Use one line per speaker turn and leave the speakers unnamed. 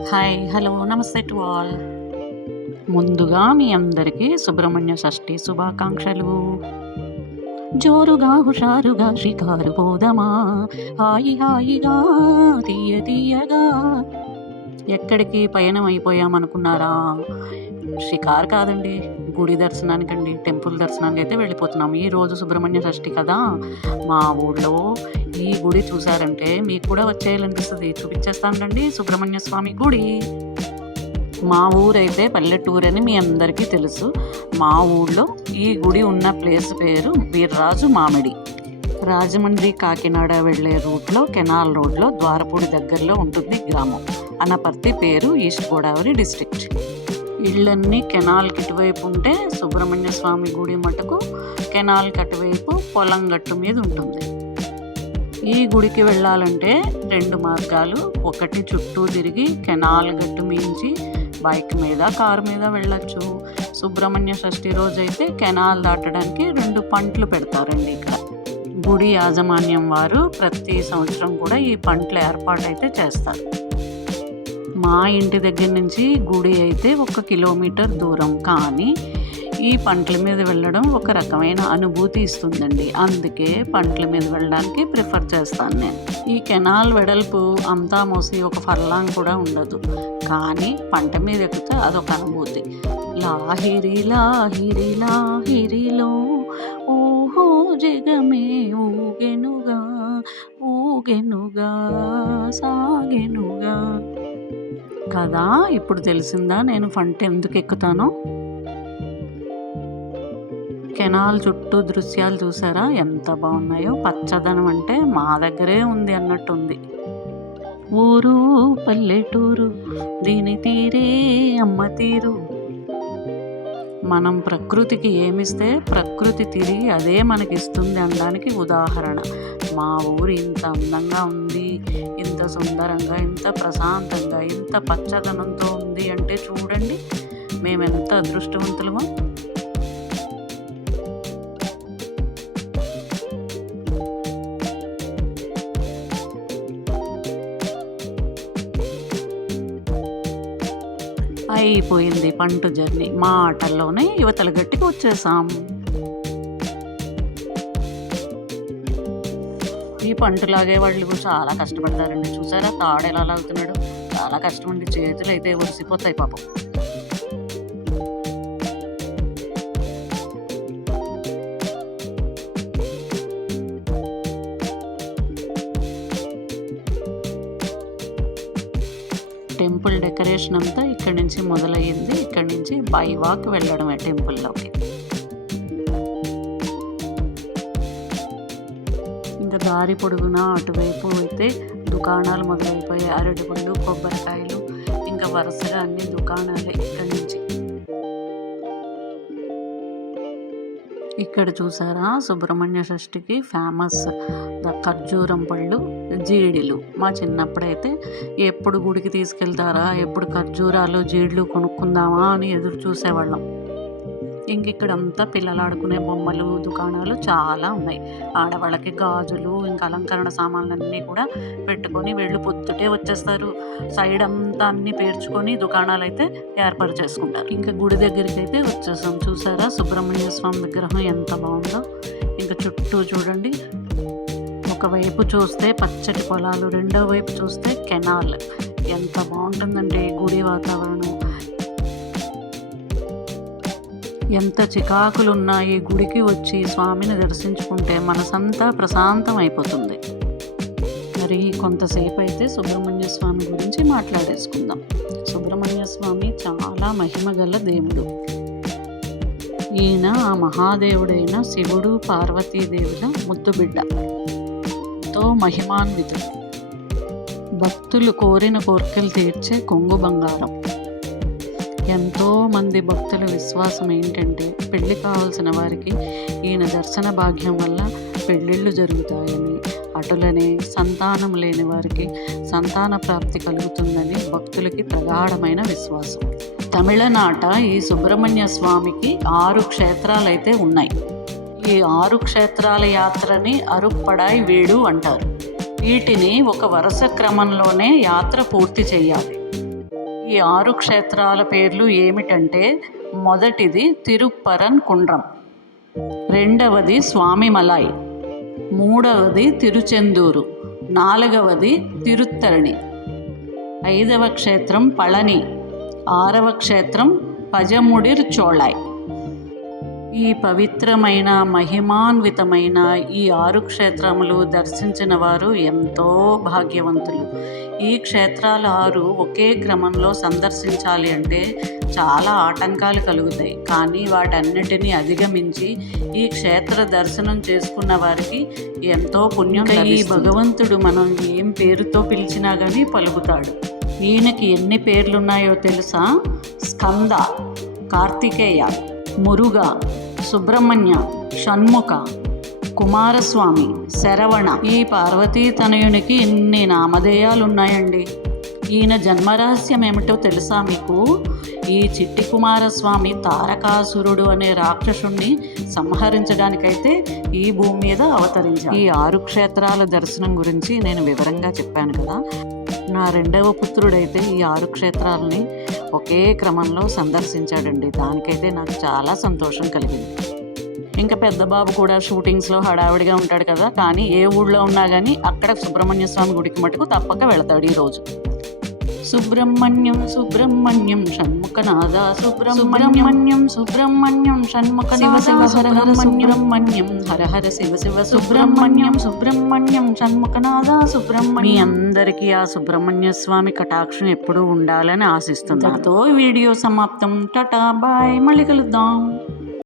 Hi hello namaste to all. ముందుగా మీ అందరికీ సుబ్రహ్మణ్య షష్ఠి శుభాకాంక్షలు. జోరుగా హుషారుగా షికారు పోదమా హాయి హాయిగా తీయ తీయగా. ఎక్కడికి పయనం అయిపోయామనుకున్నారా షికార్ కాదండి గుడి దర్శనానికండి టెంపుల్ దర్శనానికి అయితే వెళ్ళిపోతున్నాం. ఈ రోజు సుబ్రహ్మణ్య షష్ఠి కదా. మా ఊళ్ళో ఈ గుడి చూసారంటే మీకు కూడా వచ్చేయాలనిపిస్తుంది. చూపించేస్తానండి సుబ్రహ్మణ్య స్వామి గుడి. మా ఊరైతే పల్లెటూరు అని మీ అందరికీ తెలుసు. మా ఊళ్ళో ఈ గుడి ఉన్న ప్లేస్ పేరు వీర్రాజు మామిడి. రాజమండ్రి కాకినాడ వెళ్ళే రూట్లో కెనాల్ రోడ్లో ద్వారపూడి దగ్గరలో ఉంటుంది గ్రామం. అనపర్తి పేరు ఈస్ట్ గోదావరి డిస్ట్రిక్ట్. ఇళ్ళన్నీ కెనాల్కి ఇటువైపు ఉంటే సుబ్రహ్మణ్య స్వామి గుడి మటుకు కెనాల్కి అటువైపు పొలం గట్టు మీద ఉంటుంది. ఈ గుడికి వెళ్ళాలంటే రెండు మార్గాలు. ఒకటి చుట్టూ తిరిగి కెనాల్ గట్టు మించి బైక్ మీద కారు మీద వెళ్ళొచ్చు. సుబ్రహ్మణ్య షష్ఠి రోజు అయితే కెనాల్ దాటడానికి రెండు పంట్లు పెడతారండి ఇక్కడ. గుడి యాజమాన్యం వారు ప్రతి సంవత్సరం కూడా ఈ పంట్ల ఏర్పాటు అయితే చేస్తారు. మా ఇంటి దగ్గర నుంచి గుడి అయితే ఒక కిలోమీటర్ దూరం. కానీ ఈ పంటల మీద వెళ్ళడం ఒక రకమైన అనుభూతి ఇస్తుందండి. అందుకే పంటల మీద వెళ్ళడానికి ప్రిఫర్ చేస్తాను నేను. ఈ కెనాల్ వెడల్పు అంతా మోసి ఒక ఫర్లాంగ్ కూడా ఉండదు. కానీ పంట మీద ఎక్కితే అదొక అనుభూతి. లాహిరి లాహిరి లాహిరిలో ఓహో జగమే ఊగెనుగా ఊగెనుగా సాగెనుగా. కదా ఇప్పుడు తెలిసిందా నేను పంట ఎందుకు ఎక్కుతానో? కెనాల్ చుట్టూ దృశ్యాలు చూసారా? ఎంత బాగున్నాయో. పచ్చదనం అంటే మా దగ్గరే ఉంది అన్నట్టుంది. ఊరు పల్లెటూరు దీని తీరే అమ్మ తీరు. మనం ప్రకృతికి ఏమిస్తే ప్రకృతి తిరిగి అదే మనకి ఇస్తుంది అనడానికి ఉదాహరణ. మా ఊరు ఇంత అందంగా ఉంది ఇంత సుందరంగా ఇంత ప్రశాంతంగా ఇంత పచ్చదనంతో ఉంది అంటే చూడండి మేము ఎంత అదృష్టవంతులమో. అయిపోయింది పంట జర్నీ. మా ఆటల్లోనే యువతల గట్టికి వచ్చేసాం ఈ పంట లాగే వాళ్ళు చాలా కష్టపడతారండి. చూసారా తాడు ఎలా లాగుతున్నాడు? చాలా కష్టం అండి. చేతులు అయితే ఒడిసిపోతాయి పాపం. టెంపుల్ డెకరేషన్ అంతా ఇక్కడి నుంచి మొదలయ్యింది. ఇక్కడి నుంచి బై వాక్ వెళ్ళడమే టెంపుల్లోకి. ఇంకా దారి పొడుగునా అటువైపు అయితే దుకాణాలు మొదలైపోయాయి. అరటిపళ్ళు కొబ్బరికాయలు ఇంకా వరుసగా అన్ని దుకాణాలే ఇక్కడి నుంచి ఇక్కడ చూసారా? సుబ్రహ్మణ్య షష్ఠికి ఫేమస్ ఖర్జూరం పళ్ళు జీడిలు. మా చిన్నప్పుడైతే ఎప్పుడు గుడికి తీసుకెళ్తారా? ఎప్పుడు ఖర్జూరాలు జీడులు కొనుక్కుందామా అని ఎదురు చూసేవాళ్ళం. ఇంక ఇక్కడ అంతా పిల్లలు ఆడుకునే బొమ్మలు దుకాణాలు చాలా ఉన్నాయి. ఆడవాళ్ళకి గాజులు ఇంకా అలంకరణ సామాన్లన్నీ కూడా పెట్టుకొని వీళ్ళు పొద్దుటే వచ్చేస్తారు. సైడ్ అంతా అన్ని పేర్చుకొని దుకాణాలు అయితే ఏర్పాటు చేసుకుంటారు. ఇంకా గుడి దగ్గరికి అయితే వచ్చేసాం. చూసారా? సుబ్రహ్మణ్య స్వామి విగ్రహం ఎంత బాగుందో. ఇంకా చుట్టూ చూడండి. ఒకవైపు చూస్తే పచ్చటి పొలాలు రెండో వైపు చూస్తే కెనాల్. ఎంత బాగుంటుందంటే గుడి వాతావరణం. ఎంత చికాకులున్నా ఈ గుడికి వచ్చి స్వామిని దర్శించుకుంటే మనసంతా ప్రశాంతం అయిపోతుంది మరి కొంతసేపు అయితే సుబ్రహ్మణ్య స్వామి గురించి మాట్లాడేసుకుందాం. సుబ్రహ్మణ్య స్వామి చాలా మహిమగల దేవుడు. ఈయన ఆ మహాదేవుడైన శివుడు పార్వతీదేవుల ముద్దుబిడ్డ. ఎంతో మహిమాన్వితుడు. భక్తులు కోరిన కోరికలు తీర్చే కొంగు బంగారం. ఎంతో మంది భక్తుల విశ్వాసం ఏంటంటే పెళ్ళి కావాల్సిన వారికి ఈయన దర్శన భాగ్యం వల్ల పెళ్ళిళ్ళు జరుగుతాయని అటులనే సంతానం లేని వారికి సంతాన ప్రాప్తి కలుగుతుందని భక్తులకి ప్రగాఢమైన విశ్వాసం. తమిళనాట ఈ సుబ్రహ్మణ్య స్వామికి ఆరు క్షేత్రాలైతే ఉన్నాయి. ఈ ఆరు క్షేత్రాల యాత్రని అరుప్పడాయి వీడు అంటారు. వీటిని ఒక వరుస క్రమంలోనే యాత్ర పూర్తి చేయాలి. ఈ ఆరు క్షేత్రాల పేర్లు ఏమిటంటే మొదటిది తిరుప్పరన్ కుండ్రం రెండవది స్వామిమలాయ్ మూడవది తిరుచెందూరు నాలుగవది తిరుత్తరణి ఐదవ క్షేత్రం పళని ఆరవ క్షేత్రం పజముడిర్ చోళాయ్. ఈ పవిత్రమైన మహిమాన్వితమైన ఈ ఆరు క్షేత్రములు దర్శించిన వారు ఎంతో భాగ్యవంతులు. ఈ క్షేత్రాలు ఆరు ఒకే క్రమంలో సందర్శించాలి అంటే చాలా ఆటంకాలు కలుగుతాయి. కానీ వాటన్నిటినీ అధిగమించి ఈ క్షేత్ర దర్శనం చేసుకున్న వారికి ఎంతో పుణ్యం ఈ భగవంతుడు మనం ఏం పేరుతో పిలిచినా కానీ పలుకుతాడు. ఈయనకి ఎన్ని పేర్లున్నాయో తెలుసా? స్కంద కార్తికేయ మురుగ సుబ్రహ్మణ్య షణ్ముఖ కుమారస్వామి శరవణ. ఈ పార్వతీ తనయునికి ఇన్ని నామధేయాలు ఉన్నాయండి ఈయన జన్మరహస్యం ఏమిటో తెలుసా మీకు? ఈ చిట్టి కుమారస్వామి తారకాసురుడు అనే రాక్షసుణ్ణి సంహరించడానికైతే ఈ భూమి మీద అవతరించారు ఈ ఆరు క్షేత్రాల దర్శనం గురించి నేను వివరంగా చెప్పాను కదా. నా రెండవ పుత్రుడైతే ఈ ఆరు క్షేత్రాలని ఒకే క్రమంలో సందర్శించాడండి. దానికైతే నాకు చాలా సంతోషం కలిగింది. ఇంకా పెద్ద బాబు కూడా షూటింగ్స్లో హడావిడిగా ఉంటాడు కదా. కానీ ఏ ఊళ్ళో ఉన్నా కానీ అక్కడ సుబ్రహ్మణ్య స్వామి గుడికి మటుకు తప్పక వెళతాడు ఈరోజు సుబ్రహ్మణ్యం సుబ్రహ్మణ్యం షణ్ముఖనాథ సుబ్రహ్మణ్యం సుబ్రహ్మణ్యం షణ్ముఖ శివ శివ సుబ్రహ్మణ్యం హర హర శివ శివ సుబ్రహ్మణ్యం సుబ్రహ్మణ్యం షణ్ముఖనాథ సుబ్రహ్మణ్యం. మీ అందరికీ ఆ సుబ్రహ్మణ్య స్వామి కటాక్షం ఎప్పుడూ ఉండాలని ఆశిస్తున్నాను. వీడియో సమాప్తం. Tata bye. మళ్ళీ కలుద్దాం.